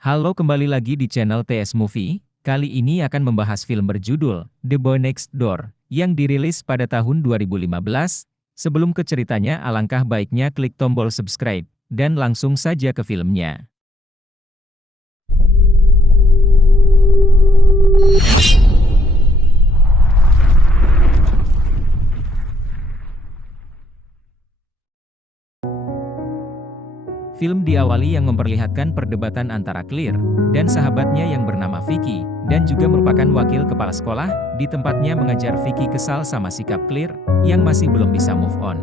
Halo, kembali lagi di channel TS Movie. Kali ini akan membahas film berjudul The Boy Next Door yang dirilis pada tahun 2015. Sebelum ke ceritanya, alangkah baiknya klik tombol subscribe dan langsung saja ke filmnya. Film diawali yang memperlihatkan perdebatan antara Claire dan sahabatnya yang bernama Vicky, dan juga merupakan wakil kepala sekolah. Di tempatnya mengajar, Vicky kesal sama sikap Claire yang masih belum bisa move on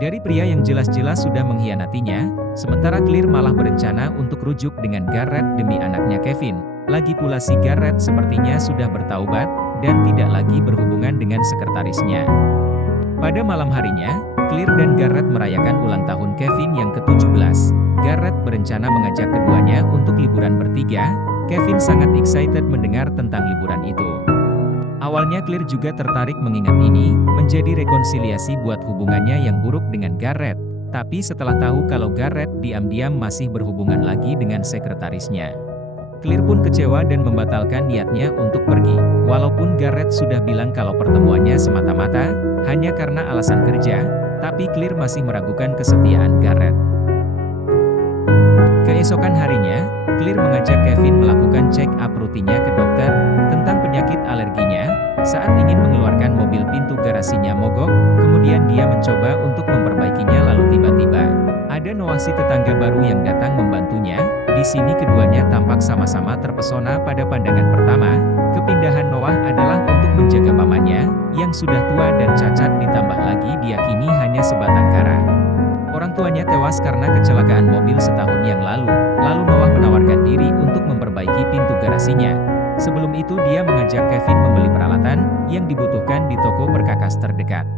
dari pria yang jelas-jelas sudah mengkhianatinya, sementara Claire malah berencana untuk rujuk dengan Garrett demi anaknya Kevin. Lagi pula si Garrett sepertinya sudah bertaubat dan tidak lagi berhubungan dengan sekretarisnya. Pada malam harinya, Claire dan Garrett merayakan ulang tahun Kevin yang ke-17. Garrett berencana mengajak keduanya untuk liburan bertiga. Kevin sangat excited mendengar tentang liburan itu. Awalnya Claire juga tertarik mengingat ini menjadi rekonsiliasi buat hubungannya yang buruk dengan Garrett. Tapi setelah tahu kalau Garrett diam-diam masih berhubungan lagi dengan sekretarisnya, Claire pun kecewa dan membatalkan niatnya untuk pergi. Walaupun Garrett sudah bilang kalau pertemuannya semata-mata hanya karena alasan kerja, tapi Claire masih meragukan kesetiaan Garrett. Keesokan harinya, Claire mengajak Kevin melakukan check up rutinnya ke dokter tentang penyakit alerginya. Saat ingin mengeluarkan mobil, pintu garasinya mogok, kemudian dia mencoba untuk memperbaikinya, lalu tiba-tiba ada Noah, si tetangga baru yang datang membantunya. Di sini keduanya tampak sama-sama terpesona pada pandangan pertama. Kepindahan Noah adalah untuk menjaga pamannya yang sudah tua dan cacat, ditambah lagi dia kini hanya sebatang kara. Orang tuanya tewas karena kecelakaan mobil setahun yang lalu. Lalu Noah menawarkan diri untuk memperbaiki pintu garasinya. Sebelum itu dia mengajak Kevin membeli peralatan yang dibutuhkan di toko perkakas terdekat.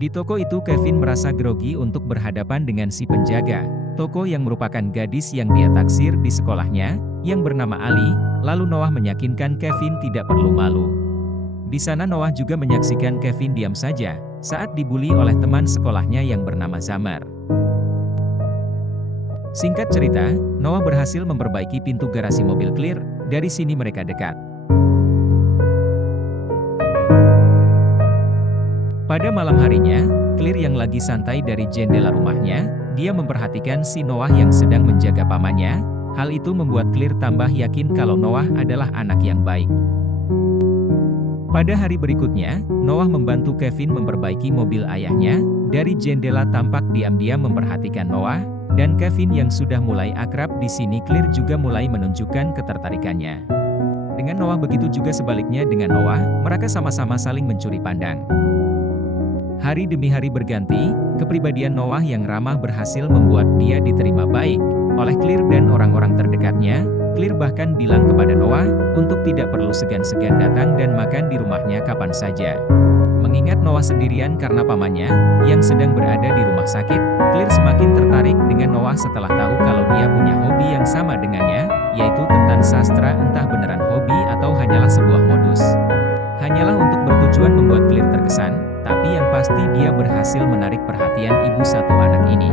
Di toko itu Kevin merasa grogi untuk berhadapan dengan si penjaga toko yang merupakan gadis yang dia taksir di sekolahnya, yang bernama Ali. Lalu Noah meyakinkan Kevin tidak perlu malu. Di sana Noah juga menyaksikan Kevin diam saja saat dibully oleh teman sekolahnya yang bernama Zamar. Singkat cerita, Noah berhasil memperbaiki pintu garasi mobil Claire. Dari sini mereka dekat. Pada malam harinya, Claire yang lagi santai dari jendela rumahnya, dia memperhatikan si Noah yang sedang menjaga pamannya. Hal itu membuat Claire tambah yakin kalau Noah adalah anak yang baik. Pada hari berikutnya, Noah membantu Kevin memperbaiki mobil ayahnya. Dari jendela tampak diam-diam memperhatikan Noah dan Kevin yang sudah mulai akrab. Di sini Claire juga mulai menunjukkan ketertarikannya dengan Noah, begitu juga sebaliknya dengan Noah. Mereka sama-sama saling mencuri pandang. Hari demi hari berganti, kepribadian Noah yang ramah berhasil membuat dia diterima baik oleh Claire dan orang-orang terdekatnya. Claire bahkan bilang kepada Noah untuk tidak perlu segan-segan datang dan makan di rumahnya kapan saja. Mengingat Noah sendirian karena pamannya yang sedang berada di rumah sakit, Claire semakin tertarik dengan Noah setelah tahu kalau dia punya hobi yang sama dengannya, yaitu tentang sastra. Entah beneran hobi atau hanyalah sebuah modus. Hanyalah untuk bertujuan membuat Claire terkesan, tapi yang pasti dia berhasil menarik perhatian ibu satu anak ini.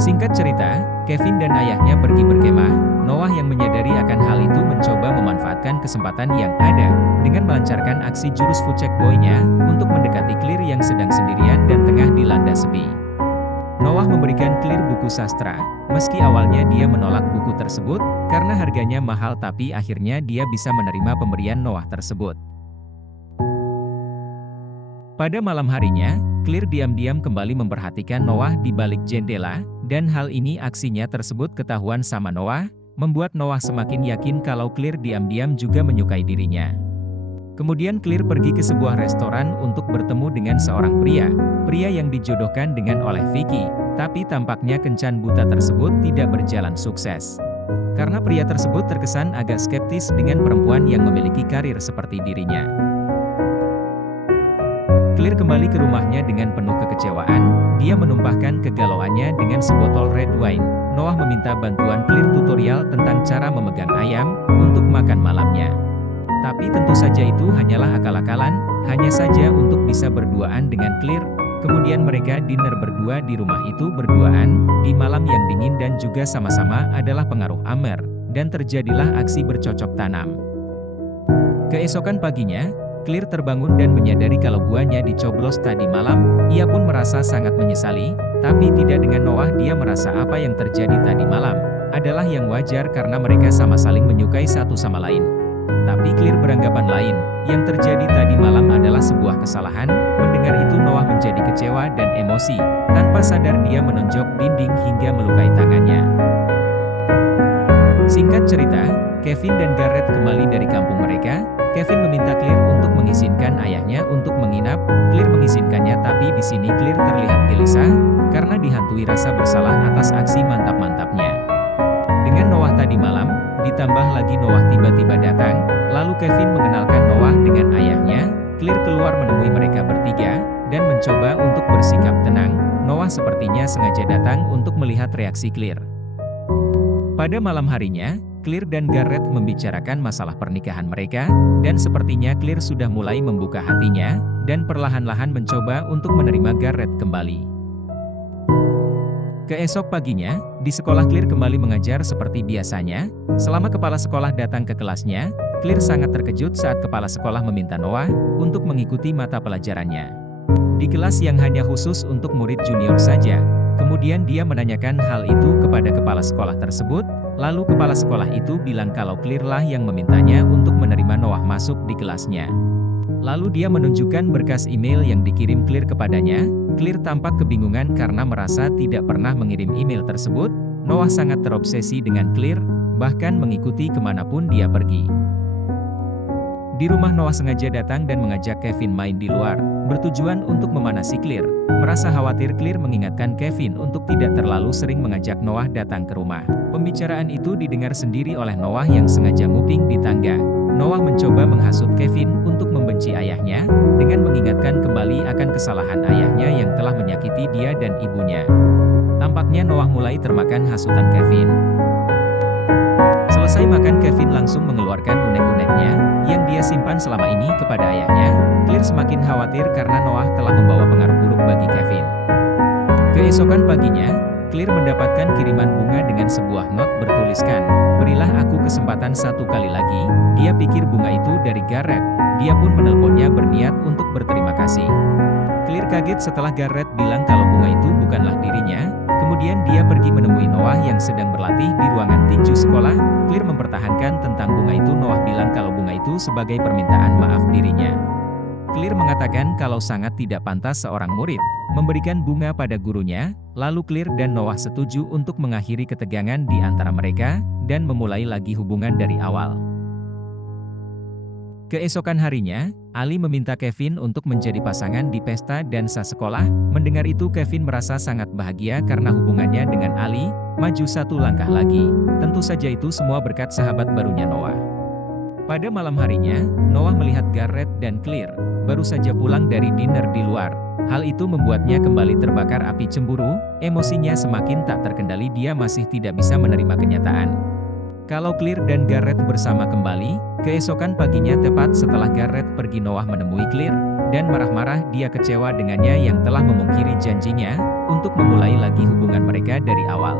Singkat cerita, Kevin dan ayahnya pergi berkemah. Noah yang menyadari akan hal itu mencoba memanfaatkan kesempatan yang ada dengan melancarkan aksi jurus Fucek Boy-nya untuk mendekati Claire yang sedang sendirian dan tengah dilanda sepi. Noah memberikan Claire buku sastra. Meski awalnya dia menolak buku tersebut karena harganya mahal, tapi akhirnya dia bisa menerima pemberian Noah tersebut. Pada malam harinya, Claire diam-diam kembali memperhatikan Noah di balik jendela, dan hal ini aksinya tersebut ketahuan sama Noah, membuat Noah semakin yakin kalau Claire diam-diam juga menyukai dirinya. Kemudian Claire pergi ke sebuah restoran untuk bertemu dengan seorang pria yang dijodohkan dengan oleh Vicky, tapi tampaknya kencan buta tersebut tidak berjalan sukses. Karena pria tersebut terkesan agak skeptis dengan perempuan yang memiliki karir seperti dirinya. Claire kembali ke rumahnya dengan penuh kekecewaan. Dia menumpahkan kegalauannya dengan sebotol red wine. Noah meminta bantuan Claire tutorial tentang cara memegang ayam untuk makan malamnya. Tapi tentu saja itu hanyalah akal-akalan, hanya saja untuk bisa berduaan dengan Claire. Kemudian mereka dinner berdua di rumah itu berduaan, di malam yang dingin dan juga sama-sama adalah pengaruh Amer, dan terjadilah aksi bercocok tanam. Keesokan paginya, Clear terbangun dan menyadari kalau guanya dicoblos tadi malam. Ia pun merasa sangat menyesali, tapi tidak dengan Noah. Dia merasa apa yang terjadi tadi malam adalah yang wajar karena mereka sama saling menyukai satu sama lain. Tapi Clear beranggapan lain, yang terjadi tadi malam adalah sebuah kesalahan. Mendengar itu Noah menjadi kecewa dan emosi. Tanpa sadar dia menonjok dinding hingga melukai tangannya. Singkat cerita, Kevin dan Garrett kembali dari kampung mereka. Kevin meminta Clear untuk mengizinkan ayahnya untuk menginap. Clear mengizinkannya, tapi di sini Clear terlihat gelisah karena dihantui rasa bersalah atas aksi mantap-mantapnya. Dengan Noah tadi malam, ditambah lagi Noah tiba-tiba datang, lalu Kevin mengenalkan Noah dengan ayahnya. Clear keluar menemui mereka bertiga, dan mencoba untuk bersikap tenang. Noah sepertinya sengaja datang untuk melihat reaksi Clear. Pada malam harinya, Clear dan Garrett membicarakan masalah pernikahan mereka, dan sepertinya Clear sudah mulai membuka hatinya, dan perlahan-lahan mencoba untuk menerima Garrett kembali. Keesok paginya, di sekolah Clear kembali mengajar seperti biasanya. Selama kepala sekolah datang ke kelasnya, Clear sangat terkejut saat kepala sekolah meminta Noah untuk mengikuti mata pelajarannya. Di kelas yang hanya khusus untuk murid junior saja. Kemudian dia menanyakan hal itu kepada kepala sekolah tersebut, lalu kepala sekolah itu bilang kalau Clear lah yang memintanya untuk menerima Noah masuk di kelasnya. Lalu dia menunjukkan berkas email yang dikirim Clear kepadanya. Clear tampak kebingungan karena merasa tidak pernah mengirim email tersebut. Noah sangat terobsesi dengan Clear, bahkan mengikuti kemanapun dia pergi. Di rumah Noah sengaja datang dan mengajak Kevin main di luar, bertujuan untuk memanasi Clear. Merasa khawatir, Clear mengingatkan Kevin untuk tidak terlalu sering mengajak Noah datang ke rumah. Pembicaraan itu didengar sendiri oleh Noah yang sengaja nguping di tangga. Noah mencoba menghasut Kevin untuk membenci ayahnya, dengan mengingatkan kembali akan kesalahan ayahnya yang telah menyakiti dia dan ibunya. Tampaknya Noah mulai termakan hasutan Kevin. Selesai makan, Kevin langsung mengeluarkan unek-uneknya, yang dia simpan selama ini kepada ayahnya. Clear semakin khawatir karena Noah telah membawa pengaruh buruk bagi Kevin. Keesokan paginya, Clear mendapatkan kiriman bunga dengan sebuah not bertuliskan, "Berilah aku kesempatan satu kali lagi." Dia pikir bunga itu dari Garrett. Dia pun menelponnya berniat untuk berterima kasih. Clear kaget setelah Garrett bilang kalau bunga itu bukanlah dirinya. Kemudian dia pergi menemui Noah yang sedang berlatih di ruangan tinju sekolah. Clear mempertahankan tentang bunga itu. Noah bilang kalau bunga itu sebagai permintaan maaf dirinya. Clear mengatakan kalau sangat tidak pantas seorang murid memberikan bunga pada gurunya. Lalu Clear dan Noah setuju untuk mengakhiri ketegangan di antara mereka, dan memulai lagi hubungan dari awal. Keesokan harinya, Ali meminta Kevin untuk menjadi pasangan di pesta dansa sekolah. Mendengar itu Kevin merasa sangat bahagia karena hubungannya dengan Ali maju satu langkah lagi. Tentu saja itu semua berkat sahabat barunya Noah. Pada malam harinya, Noah melihat Garrett dan Clear baru saja pulang dari dinner di luar. Hal itu membuatnya kembali terbakar api cemburu. Emosinya semakin tak terkendali. Dia masih tidak bisa menerima kenyataan kalau Clear dan Garrett bersama kembali. Keesokan paginya tepat setelah Garrett pergi, Noah menemui Clear, dan marah-marah dia kecewa dengannya yang telah memungkiri janjinya untuk memulai lagi hubungan mereka dari awal.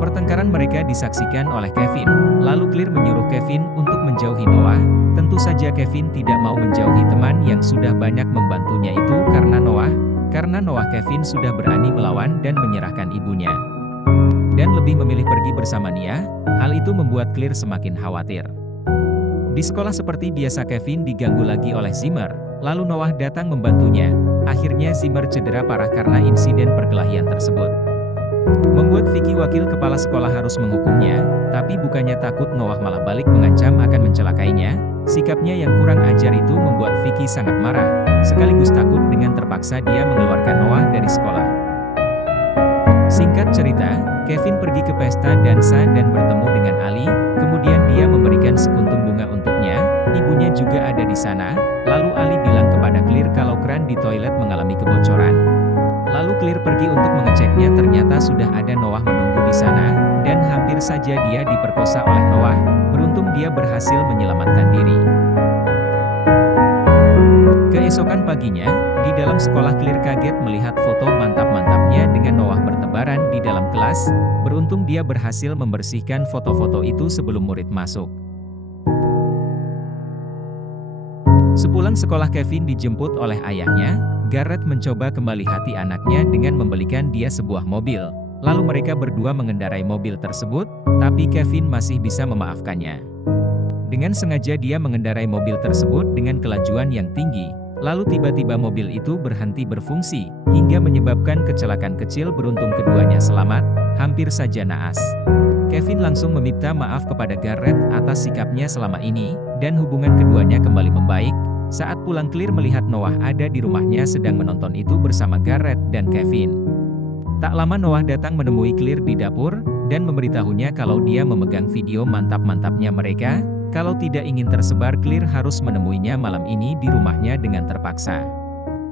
Pertengkaran mereka disaksikan oleh Kevin, lalu Clear menyuruh Kevin untuk menjauhi Noah. Tentu saja Kevin tidak mau menjauhi teman yang sudah banyak membantunya itu karena Noah Kevin sudah berani melawan dan menyerahkan ibunya, dan lebih memilih pergi bersama Nia. Hal itu membuat Clear semakin khawatir. Di sekolah seperti biasa Kevin diganggu lagi oleh Zimmer, lalu Noah datang membantunya. Akhirnya Zimmer cedera parah karena insiden perkelahian tersebut, membuat Vicky wakil kepala sekolah harus menghukumnya. Tapi bukannya takut, Noah malah balik mengancam akan mencelakainya. Sikapnya yang kurang ajar itu membuat Vicky sangat marah, sekaligus takut dengan terpaksa dia mengeluarkan Noah dari sekolah. Singkat cerita, Kevin pergi ke pesta dansa dan bertemu dengan Ali. Kemudian dia memberikan sekuntum bunga untuknya. Ibunya juga ada di sana. Lalu Ali bilang kepada Clear kalau keran di toilet mengalami kebocoran. Lalu Clear pergi untuk mengeceknya. Ternyata sudah ada Noah menunggu di sana, dan hampir saja dia diperkosa oleh Noah. Beruntung dia berhasil menyelamatkan diri. Keesokan paginya, di dalam sekolah Clear kaget melihat foto mantap-mantapnya dengan Noah bertebaran di dalam kelas. Beruntung dia berhasil membersihkan foto-foto itu sebelum murid masuk. Sepulang sekolah Kevin dijemput oleh ayahnya. Garrett mencoba kembali hati anaknya dengan membelikan dia sebuah mobil. Lalu mereka berdua mengendarai mobil tersebut, tapi Kevin masih bisa memaafkannya. Dengan sengaja dia mengendarai mobil tersebut dengan kelajuan yang tinggi. Lalu tiba-tiba mobil itu berhenti berfungsi, hingga menyebabkan kecelakaan kecil. Beruntung keduanya selamat, hampir saja naas. Kevin langsung meminta maaf kepada Garrett atas sikapnya selama ini, dan hubungan keduanya kembali membaik. Saat pulang Clear melihat Noah ada di rumahnya sedang menonton itu bersama Garrett dan Kevin. Tak lama Noah datang menemui Clear di dapur, dan memberitahunya kalau dia memegang video mantap-mantapnya mereka. Kalau tidak ingin tersebar, Clear harus menemuinya malam ini di rumahnya dengan terpaksa.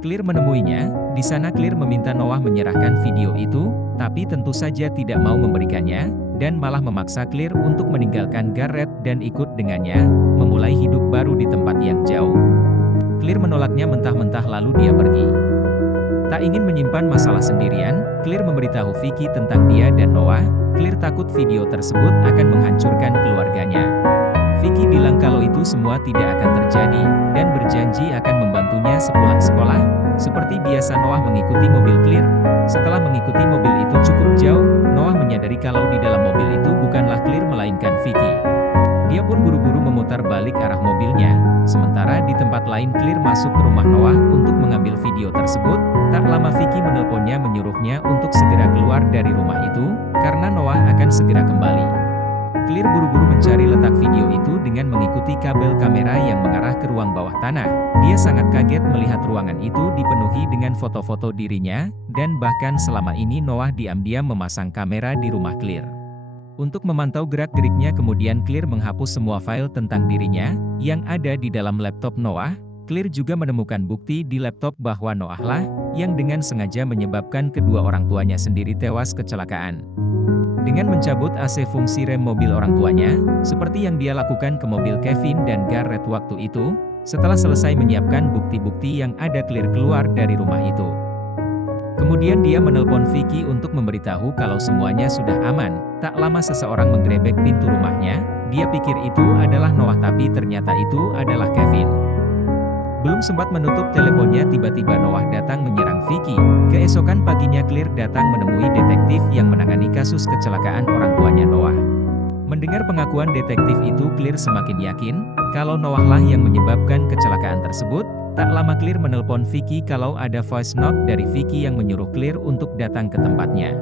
Clear menemuinya, di sana Clear meminta Noah menyerahkan video itu, tapi tentu saja tidak mau memberikannya, dan malah memaksa Clear untuk meninggalkan Garrett dan ikut dengannya, memulai hidup baru di tempat yang jauh. Clear menolaknya mentah-mentah lalu dia pergi. Tak ingin menyimpan masalah sendirian, Clear memberitahu Vicky tentang dia dan Noah. Clear takut video tersebut akan menghancurkan keluarganya. Vicky bilang kalau itu semua tidak akan terjadi, dan berjanji akan membantunya sepulang sekolah. Seperti biasa Noah mengikuti mobil Clear. Setelah mengikuti mobil itu cukup jauh, Noah menyadari kalau di dalam mobil itu bukanlah Clear melainkan Vicky. Dia pun buru-buru memutar balik arah mobilnya. Sementara di tempat lain Clear masuk ke rumah Noah untuk mengambil video tersebut. Tak lama Vicky menelponnya menyuruhnya untuk segera keluar dari rumah itu, karena Noah akan segera kembali. Clear buru-buru mencari letak video itu dengan mengikuti kabel kamera yang mengarah ke ruang bawah tanah. Dia sangat kaget melihat ruangan itu dipenuhi dengan foto-foto dirinya, dan bahkan selama ini Noah diam-diam memasang kamera di rumah Clear. Untuk memantau gerak-geriknya kemudian Clear menghapus semua file tentang dirinya, yang ada di dalam laptop Noah. Clear juga menemukan bukti di laptop bahwa Noah lah, yang dengan sengaja menyebabkan kedua orang tuanya sendiri tewas kecelakaan. Dengan mencabut AC fungsi rem mobil orang tuanya, seperti yang dia lakukan ke mobil Kevin dan Garrett waktu itu. Setelah selesai menyiapkan bukti-bukti yang ada, Clear keluar dari rumah itu. Kemudian dia menelpon Vicky untuk memberitahu kalau semuanya sudah aman. Tak lama seseorang menggerebek pintu rumahnya. Dia pikir itu adalah Noah, tapi ternyata itu adalah Kevin. Belum sempat menutup teleponnya tiba-tiba Noah datang menyerang Vicky. Keesokan paginya Clear datang menemui detektif yang menangani kasus kecelakaan orang tuanya Noah. Mendengar pengakuan detektif itu, Clear semakin yakin kalau Noah lah yang menyebabkan kecelakaan tersebut. Tak lama Clear menelpon Vicky kalau ada voice note dari Vicky yang menyuruh Clear untuk datang ke tempatnya.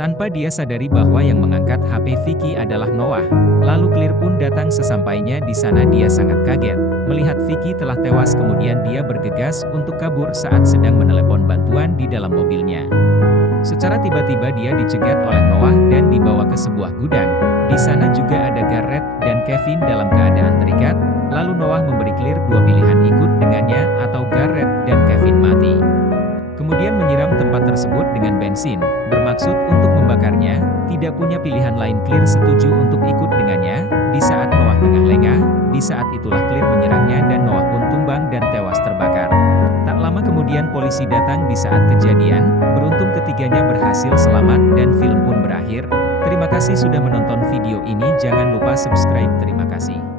Tanpa dia sadari bahwa yang mengangkat HP Vicky adalah Noah. Lalu Clear pun datang. Sesampainya di sana dia sangat kaget melihat Vicky telah tewas. Kemudian dia bergegas untuk kabur saat sedang menelepon bantuan di dalam mobilnya. Secara tiba-tiba dia dicegat oleh Noah dan dibawa ke sebuah gudang. Di sana juga ada Garrett dan Kevin dalam keadaan terikat. Lalu Noah memberi Clear dua pilihan, ikut dengannya atau Garrett dan Kevin mati. Kemudian menyiram tempat tersebut dengan bensin, bermaksud untuk membakarnya. Tidak punya pilihan lain, Clear setuju untuk ikut dengannya. Di saat Noah tengah lengah, di saat itulah Clear menyerangnya dan Noah pun tumbang dan tewas terbakar. Tak lama kemudian polisi datang di saat kejadian. Beruntung ketiganya berhasil selamat dan film pun berakhir. Terima kasih sudah menonton video ini. Jangan lupa subscribe. Terima kasih.